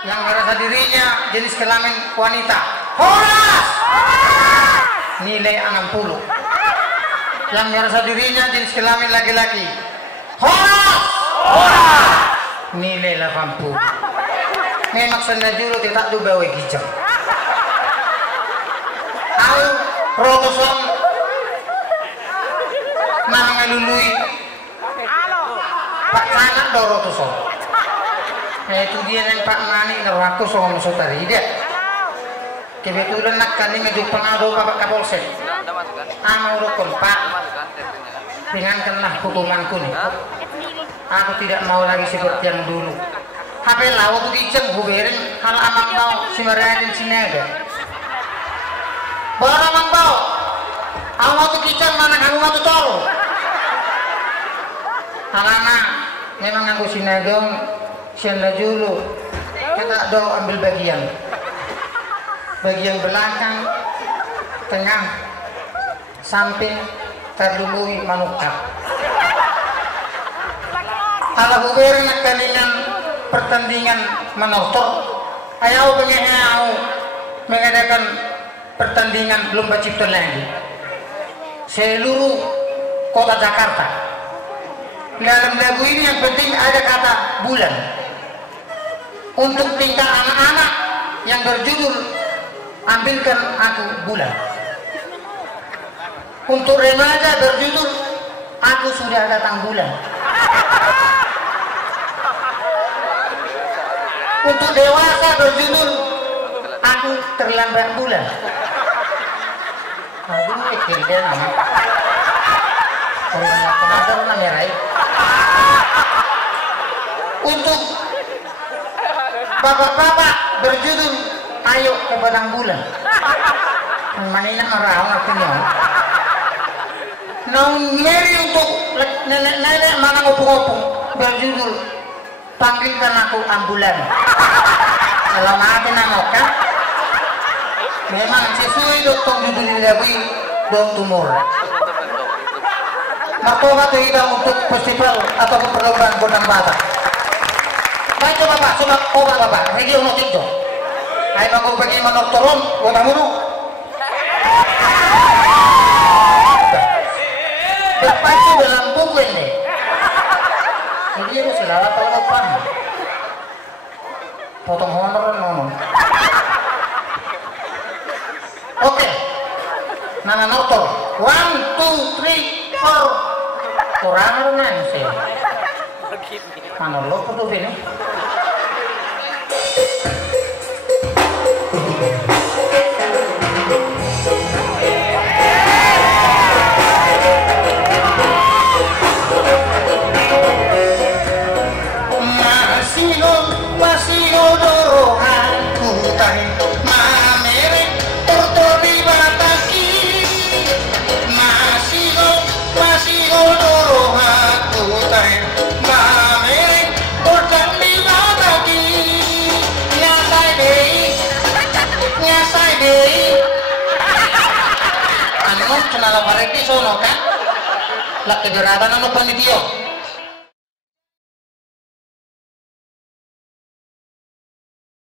yang merasa dirinya jenis kelamin wanita, horas, nilai 60. Yang merasa dirinya jenis kelamin laki-laki, horas, nilai 80. Memang senajuro tidak dubawe gijang. Aku rotoson mengelului Pak Kanak do rotoson. Itu dia yang Pak Mani ngerwaku sama saudari dia. Kebetulan nak kami ngejut pengadu Bapak Kapolsek. Amau rukun Pak. Ringankanlah hukumanku nih. Aku tidak mau lagi seperti yang dulu. HP lawa tuh kijang huberin hal amak mau simaranin sinaga. Bawa amak mau. Amak tuh kijang mana kamu mau tuh tol. Anak-anak memang aku sinagong siapa dulu kita do ambil bagian belakang, tengah, samping, terdului manukap. Kalau huberin kalian pertandingan menonton, ayo mengadakan pertandingan lomba cipta lagi seluruh kota Jakarta. Dalam lagu ini yang penting ada kata bulan. Untuk tingkat anak-anak yang berjudul ambilkan aku bulan. Untuk remaja berjudul aku sudah datang bulan. Untuk dewasa berjudul aku terlambat bulan. Aduh, kira nama. Orang pengajar namanya. Untuk bapak-bapak berjudul ayo ke padang bulan. Manina marah artinya. Naun meri untuk nenek-nenek mana ngopung-ngopung berjudul panggilkan aku ambulan. Kalau mati namokan memang sesuai dokter judul dilabui bom tumor. Martoba tidak untuk festival atau perlombaan Bonang Batak. Baik coba Pak, coba Bapak, lagi ono tiktok. Ayo aku bagi menor tolong, buat kamu nu. Berpacu dalam buku ini. Jadi itu silala kalau depan. Potong honor nono. Oke. Nana notor. 1, 2, 3, 4. Kurang renang sih. Mana lo foto ini? Masih dorongan hutan mamere tertori bataki masih dorongan hutan mamere tertori bataki nyasai dei anu kenal pareki sono kan lak keberatan anu panitia